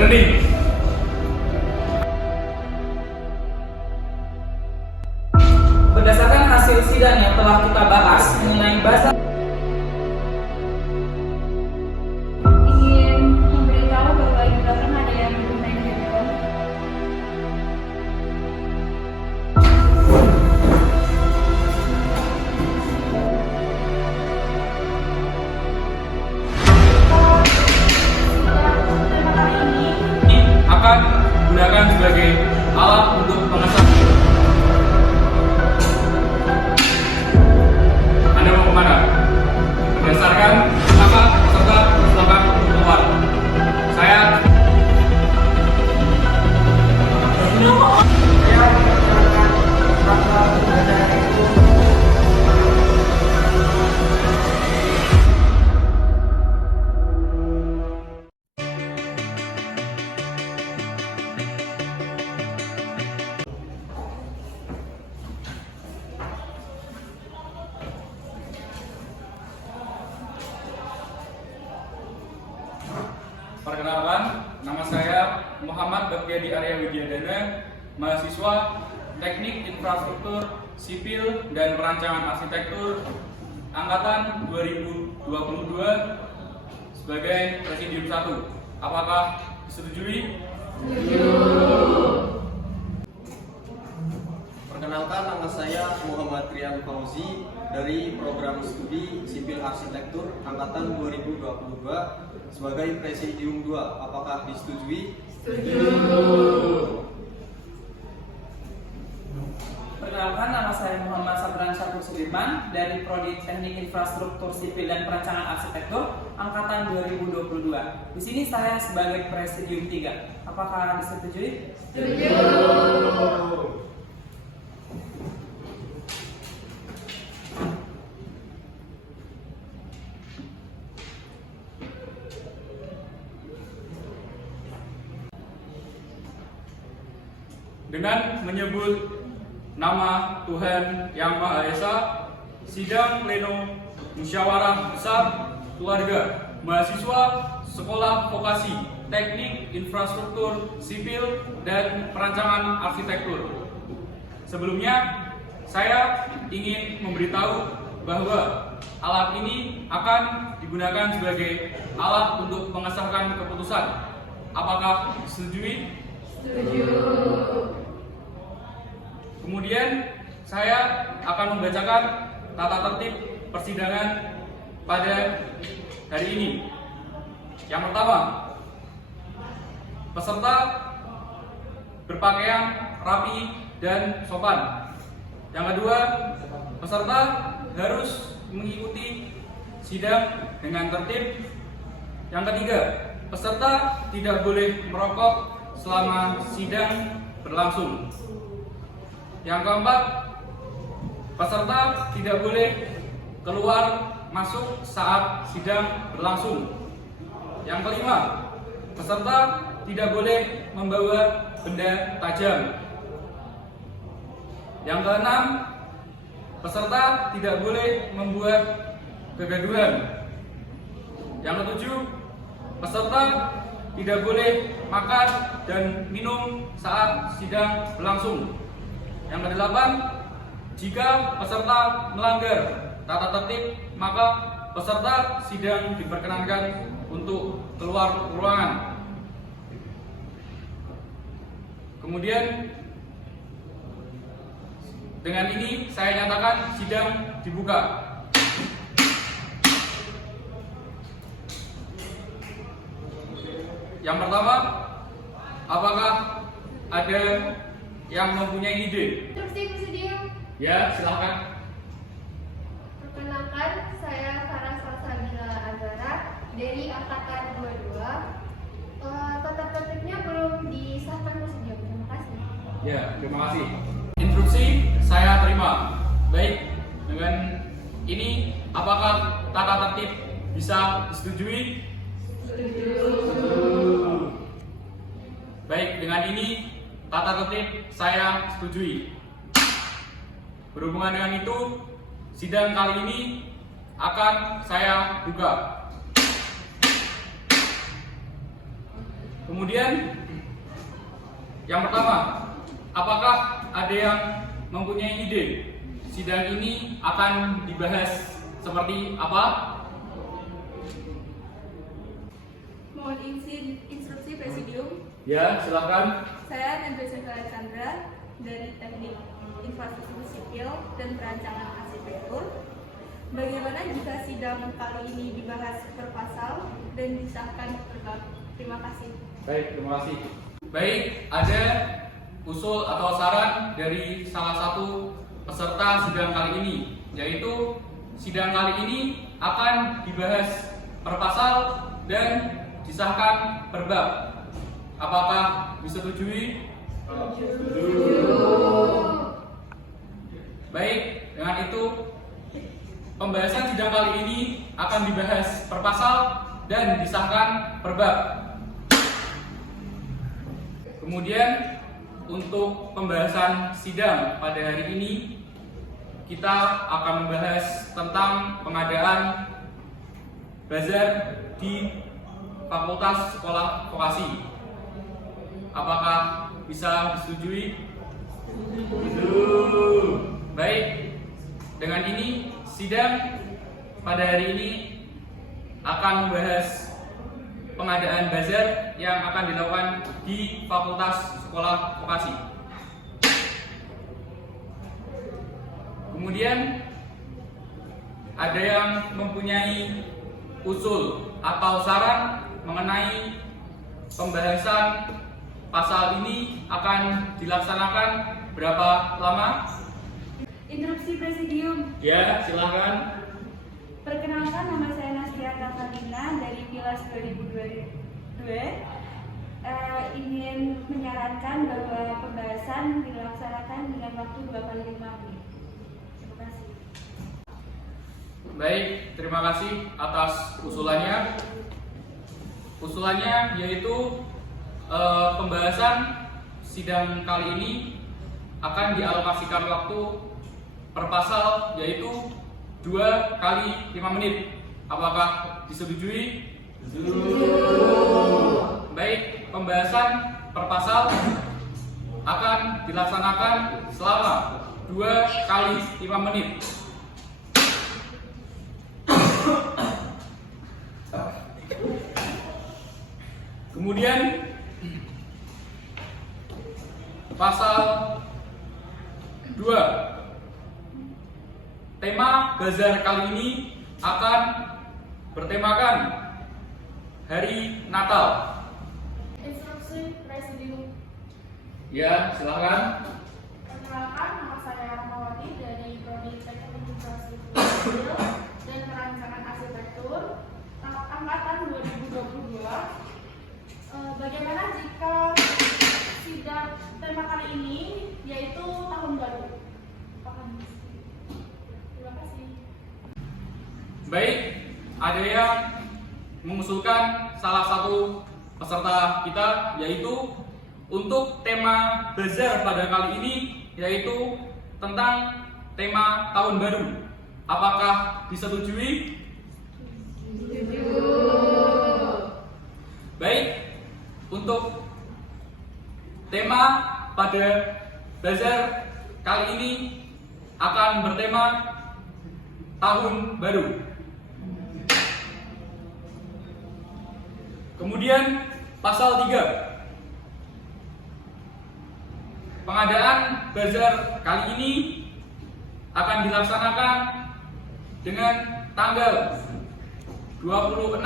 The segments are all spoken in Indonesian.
Berhenti. Berdasarkan hasil sidang yang telah kita bahas mengenai bahasa, ingin memberitahu bahwa di belakang ada yang bermain handphone. Tema kali ini Akan digunakan sebagai alat untuk pengesahan. Anda mau kemana? Berdasarkan nama peserta silakan keluar. Saya perkenalkan, nama saya Muhammad Bakyadi Arya Widyadana, mahasiswa Teknik Infrastruktur Sipil dan Perancangan Arsitektur angkatan 2022 sebagai Presidium 1. Apakah disetujui? Perkenalkan, nama saya Muhammad Rian Fauzi dari Program Studi Sipil Arsitektur Angkatan 2022 sebagai Presidium 2. Apakah disetujui? perkenalkan nama saya Muhammad Sabran Syakur Sudirman dari Prodi Teknik Infrastruktur Sipil dan Perancangan Arsitektur angkatan 2022. Di sini saya sebagai Presidium 3. Apakah disetujui? Dengan menyebut nama Tuhan Yang Maha Esa, sidang pleno musyawarah besar keluarga mahasiswa Sekolah Vokasi Teknik Infrastruktur Sipil dan Perancangan Arsitektur. Sebelumnya, saya ingin memberitahu bahwa alat ini akan digunakan sebagai alat untuk mengesahkan keputusan. Apakah disetujui? Kemudian saya akan membacakan tata tertib persidangan pada hari ini. Yang pertama, peserta berpakaian rapi dan sopan. Yang kedua, peserta harus mengikuti sidang dengan tertib. Yang ketiga, peserta tidak boleh merokok selama sidang berlangsung. Yang keempat, peserta tidak boleh keluar masuk saat sidang berlangsung. Yang kelima, peserta tidak boleh membawa benda tajam. Yang keenam, peserta tidak boleh membuat kegaduhan. Yang ketujuh, peserta tidak boleh makan dan minum saat sidang berlangsung. Yang kedelapan, jika peserta melanggar tata tertib, maka peserta sidang diperkenankan untuk keluar ruangan. Kemudian, dengan ini saya nyatakan sidang dibuka. Yang pertama, apakah ada yang mempunyai ide? Instruksi Presidium. Ya, silakan. Perkenalkan, saya Farah Salsabila Azara dari angkatan 22. Tata tertibnya belum disahkan Presidium. Terima kasih. Ya, terima kasih. Instruksi saya terima. Baik, dengan ini apakah tata tertib bisa disetujui? Baik, dengan ini tata tertib saya setujui. Berhubungan dengan itu, sidang kali ini akan saya buka. Kemudian yang pertama, apakah ada yang mempunyai ide sidang ini akan dibahas seperti apa? Mohon izin instruksi Presidium. Ya, silakan. Saya Nendra Chandra dari Teknik Infrastruktur Sipil dan Perancangan Arsitektur. Bagaimana jika sidang kali ini dibahas per pasal dan disahkan per bab? Terima kasih. Baik, terima kasih. Baik, ada usul atau saran dari salah satu peserta sidang kali ini, yaitu sidang kali ini akan dibahas per pasal dan disahkan per bab. Apakah disetujui? Baik, dengan itu pembahasan sidang kali ini akan dibahas per pasal dan disahkan per bab. Kemudian untuk pembahasan sidang pada hari ini kita akan membahas tentang pengadaan bazar di Fakultas Sekolah Vokasi. Apakah bisa disetujui? Baik, dengan ini sidang pada hari ini akan membahas pengadaan bazar yang akan dilakukan di Fakultas Sekolah Vokasi. Kemudian ada yang mempunyai usul atau saran mengenai pembahasan pasal ini akan dilaksanakan berapa lama? Instruksi Presidium. Ya, silakan. Perkenalkan, nama saya Nastia Katarina dari Pilas 2022. Ingin menyarankan bahwa pembahasan dilaksanakan dengan waktu 2 kali 5 menit. Terima kasih. Baik, terima kasih atas usulannya. Usulannya yaitu pembahasan sidang kali ini akan dialokasikan waktu per pasal yaitu 2 kali 5 menit. Apakah disetujui? Baik, pembahasan per pasal akan dilaksanakan selama 2 kali 5 menit. Kemudian pasal 2, tema bazar kali ini akan bertemakan Hari Natal. Instruksi Presidium. Ya, silakan. Perkenalkan, nama saya Rahmawati dari Prodi Teknik Infrastruktur Sipil dan Perancangan Arsitektur angkatan 2022. Bagaimana jika sidang tema kali ini yaitu tahun baru? Terima kasih. Baik, ada yang mengusulkan salah satu peserta kita yaitu untuk tema bazar pada kali ini yaitu tentang tema tahun baru. Apakah disetujui? Baik, untuk tema pada bazar kali ini akan bertema tahun baru. Kemudian pasal 3, pengadaan bazar kali ini akan dilaksanakan dengan tanggal 26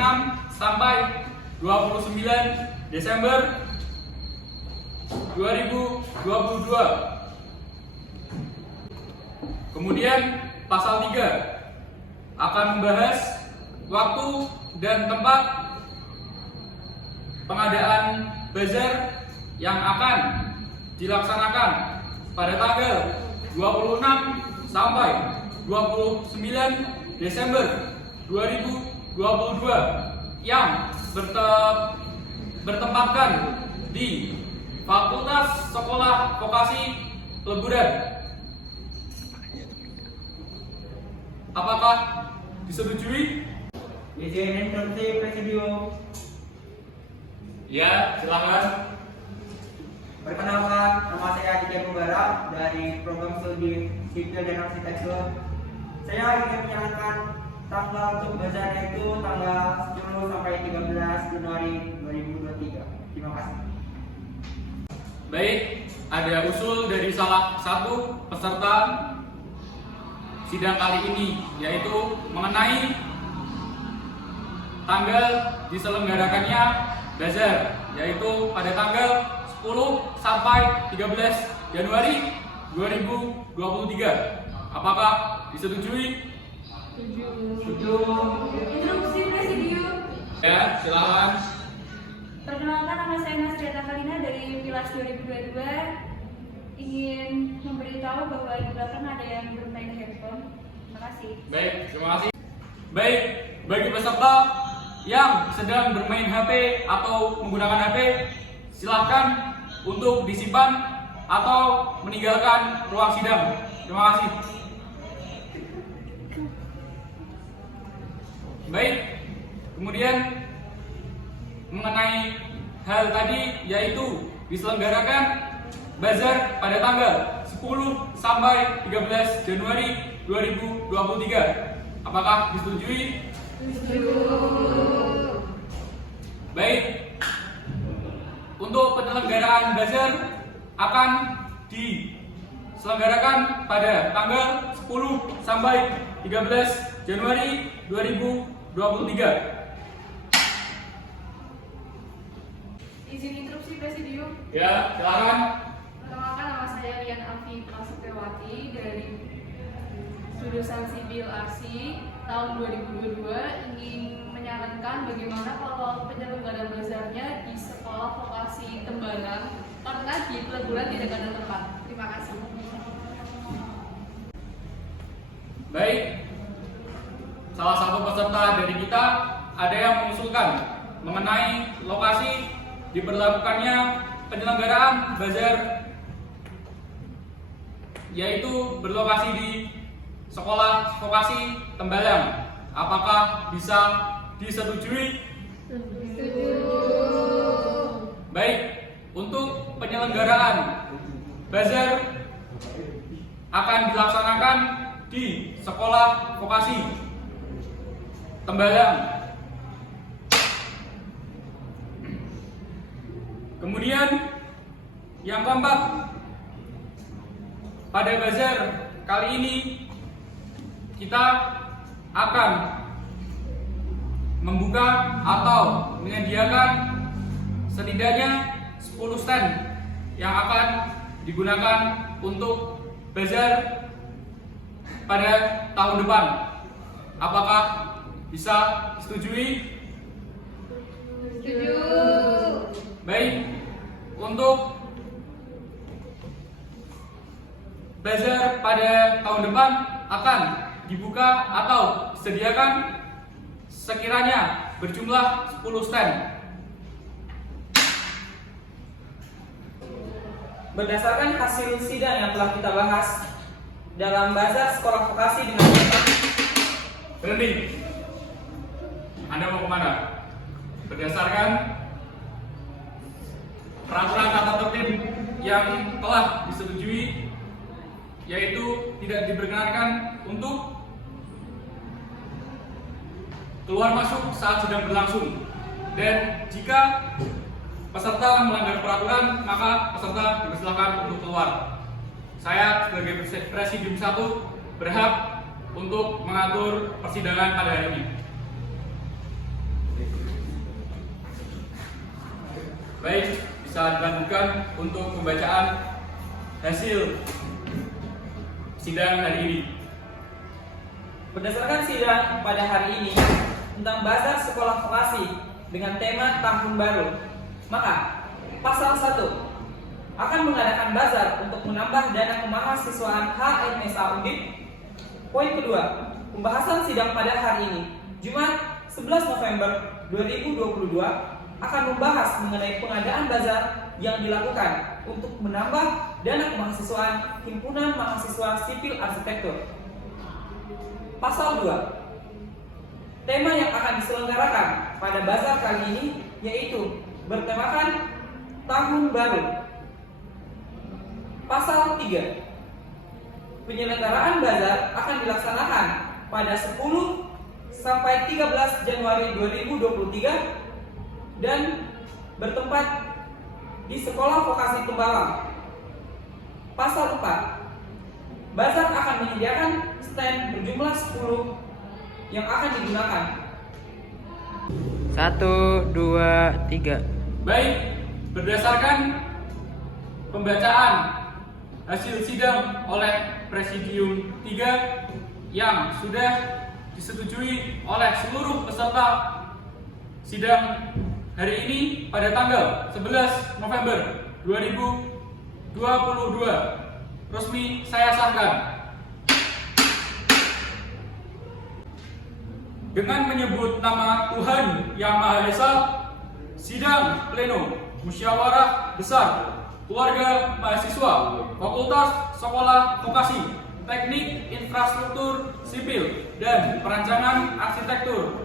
sampai 29 Desember 2022. Kemudian pasal 3 akan membahas waktu dan tempat pengadaan bazar yang akan dilaksanakan pada tanggal 26 sampai 29 Desember 2022 yang bertempatkan di Fakultas Sekolah Vokasi Leburan. Apakah disetujui? Izin instruksi Presidium. Ya, silakan. Perkenalkan, nama saya Aditya Mubarak dari program studi sipil dan arsitektur. Saya ingin menyarankan tanggal untuk bazar yaitu tanggal 10 sampai 13 Januari 2023. Terima kasih. Baik, ada usul dari salah satu peserta sidang kali ini, yaitu mengenai tanggal diselenggarakannya bazar, yaitu pada tanggal 10 sampai 13 Januari 2023. Apakah disetujui? Setuju. Interupsi Presidium. Ya, silakan. Perkenalkan, nama saya Nasriata Kalina dari Pilas 2022. Ingin memberitahu bahwa di belakang ada yang bermain handphone. Terima kasih. Baik, terima kasih. Baik, bagi peserta yang sedang bermain HP atau menggunakan HP, silahkan untuk disimpan atau meninggalkan ruang sidang. Terima kasih. Baik, kemudian mengenai hal tadi, yaitu diselenggarakan bazar pada tanggal 10 sampai 13 Januari 2023. Apakah disetujui? Baik, untuk penyelenggaraan bazar akan diselenggarakan pada tanggal 10 sampai 13 Januari 2023. Izin interupsi Presidium. Ya, silakan. Perkenalkan, nama saya Rian Afi Prasetyawati dari jurusan Sibil Arsi tahun 2022. Ingin menyarankan bagaimana kalau penyelenggaraan bazarnya di sekolah vokasi Tembalang karena di pelabuhan tidak ada tempat. Terima kasih. Baik, salah satu peserta dari kita ada yang mengusulkan mengenai lokasi diberlakukannya penyelenggaraan bazar, yaitu berlokasi di sekolah vokasi Tembalang. Apakah bisa disetujui? Baik, untuk penyelenggaraan bazar akan dilaksanakan di sekolah vokasi Tembalang. Kemudian yang keempat, pada bazar kali ini kita akan membuka atau menyediakan setidaknya 10 stand yang akan digunakan untuk bazar pada tahun depan. Apakah bisa disetujui? Setuju. Baik, untuk bazar pada tahun depan akan dibuka atau disediakan sekiranya berjumlah 10 stand. Berdasarkan hasil sidang yang telah kita bahas dalam bazar sekolah vokasi dengan tema Berhenti. Anda mau kemana? Berdasarkan peraturan tata tertib yang telah disetujui, yaitu tidak diperkenankan untuk keluar masuk saat sedang berlangsung, dan jika peserta melanggar peraturan maka peserta dipersilakan untuk keluar. Saya sebagai Presidium 1 berhak untuk mengatur persidangan pada hari ini. Baik, bisa dilanjutkan untuk pembacaan hasil sidang hari ini. Berdasarkan sidang pada hari ini tentang bazar sekolah vokasi dengan tema Tahun Baru, maka pasal 1 akan mengadakan bazar untuk menambah dana kemahasiswaan HMSA Undip. Poin kedua, pembahasan sidang pada hari ini, Jumat 11 November 2022, akan membahas mengenai pengadaan bazar yang dilakukan untuk menambah dana kemahasiswaan Himpunan Mahasiswa Sipil Arsitektur. Pasal 2, tema yang akan diselenggarakan pada bazar kali ini yaitu bertemakan Tahun Baru. Pasal 3. Penyelenggaraan bazar akan dilaksanakan pada 10 sampai 13 Januari 2023 dan bertempat di Sekolah Vokasi Tembalang. Pasal 4. Bazar akan menyediakan stand berjumlah 10 yang akan digunakan. 1, 2, 3. Baik, berdasarkan pembacaan hasil sidang oleh Presidium 3 yang sudah disetujui oleh seluruh peserta sidang hari ini pada tanggal 11 November 2022 resmi saya sahkan. Dengan menyebut nama Tuhan Yang Maha Esa, sidang pleno musyawarah besar keluarga mahasiswa Fakultas Sekolah Vokasi Teknik Infrastruktur Sipil dan Perancangan Arsitektur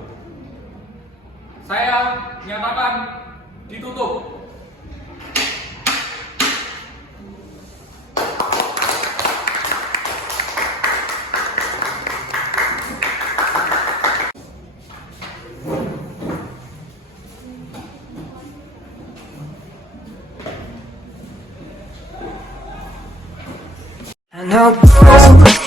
saya nyatakan ditutup. I know